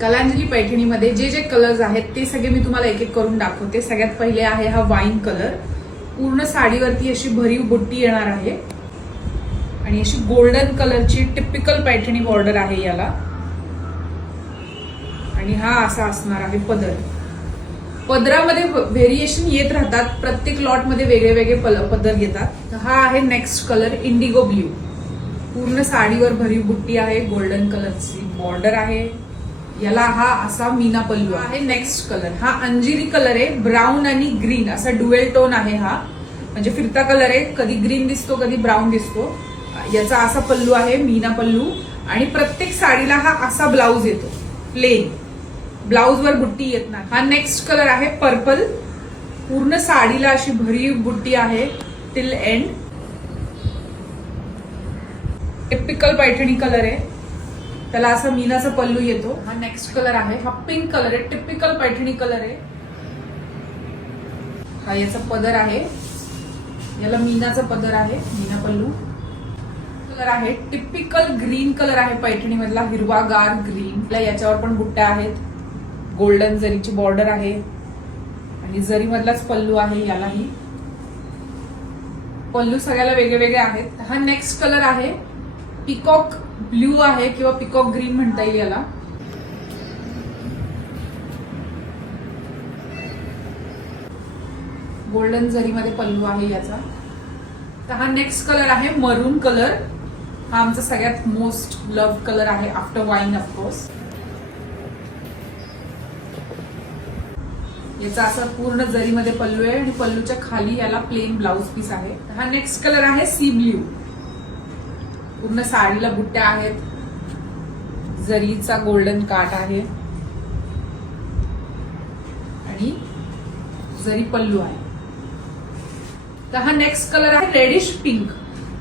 कलांजली पैठणीमध्ये जे जे कलर्स आहेत ते सगळे मी तुम्हाला एक एक करून दाखवते। सगळ्यात पहिले आहे हा वाईन कलर, पूर्ण साडीवरती अशी भरीव बुट्टी येणार आहे आणि अशी गोल्डन कलरची टिपिकल पैठणी बॉर्डर आहे याला। आणि हा असा असणार आहे पदर। पदरामध्ये व्हेरिएशन येत राहतात, प्रत्येक लॉट मध्ये वेगळे वेगळे पदर येतात। हा आहे नेक्स्ट कलर इंडिगो ब्ल्यू, पूर्ण साडीवर भरीव बुट्टी आहे, गोल्डन कलरची बॉर्डर आहे याला। हा असा मीना पल्लू आहे। नेक्स्ट कलर हा अंजिरी कलर आहे, ब्राऊन आणि ग्रीन असा डुएल टोन आहे हा, म्हणजे फिरता कलर आहे, कधी ग्रीन दिसतो कधी ब्राऊन दिसतो। याचा असा पल्लू आहे मीना पल्लू आणि प्रत्येक साडीला हा असा ब्लाउज येतो, प्लेन ब्लाउज वर बुट्टी येत नाही। हा नेक्स्ट कलर आहे पर्पल, पूर्ण साडीला अशी भरीव बुट्टी आहे till end, typical Paithani colour आहे, त्याला असा मीनाचा पल्लू येतो। हा नेक्स्ट कलर आहे, हा पिंक कलर आहे, टिपिकल पैठणी कलर आहे। हा याचा पदर आहे, याला मीनाचा पदर आहे, मीना पल्लू। कलर आहे टिपिकल ग्रीन कलर आहे पैठणी मधला, हिरवागार ग्रीन। याच्यावर पण बुट्ट्या आहेत, गोल्डन जरीची बॉर्डर आहे आणि जरी मधलाच पल्लू आहे यालाही। पल्लू सगळ्याला वेगळे वेगळे आहेत। हा नेक्स्ट कलर आहे पिकॉक ब्ल्यू आहे किंवा पिकॉक ग्रीन म्हणता येईल याला। गोल्डन जरीमध्ये पल्लू आहे याचा। तर हा नेक्स्ट कलर आहे मरून कलर, हा आमचा सगळ्यात मोस्ट लव्ह कलर आहे आफ्टर वाईन ऑफकोर्स। याचा असा पूर्ण जरीमध्ये पल्लू आहे आणि पल्लूच्या खाली याला प्लेन ब्लाउज पीस आहे। हा नेक्स्ट कलर आहे सी ब्ल्यू, पूर्ण साडीला बुट्ट्या आहेत, जरीचा गोल्डन काट आहे आणि जरी पल्लू आहे। तर हा नेक्स्ट कलर आहे रेडिश पिंक।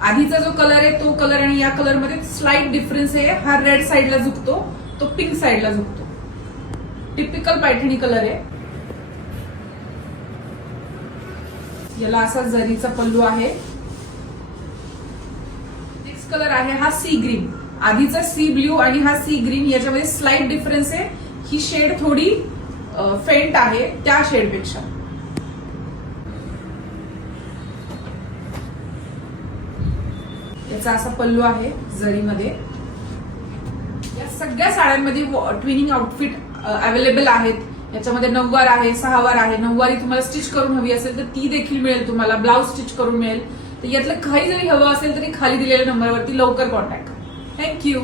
आधीचा जो कलर आहे तो कलर आणि या कलर मध्ये स्लाइट डिफरन्स आहे, हा रेड साइडला झुकतो तो पिंक साइडला झुकतो। टिपिकल पैठणी कलर आहे, याला असा जरीचा पल्लू आहे। नेक्स्ट कलर आहे हा सी ग्रीन, आधीचा सी ब्ल्यू आणि हा सी ग्रीन याच्यामध्ये स्लाइट डिफरन्स आहे, ही शेड थोडी फेंट आहे त्या शेडपेक्षा। याचा असा पल्लू आहे जरीमध्ये। या सगळ्या साड्यांमध्ये ट्विनिंग आउटफिट अवेलेबल आहेत। याच्यामध्ये नऊवार आहे, सहावार आहे, नऊवारी तुम्हाला स्टिच करून हवी असेल तर ती देखील मिळेल तुम्हाला, ब्लाउज स्टिच करून मिळेल। तर यातलं काही जरी हवं असेल तरी खाली दिलेल्या नंबरवरती लवकर कॉन्टॅक्ट करा। थँक्यू।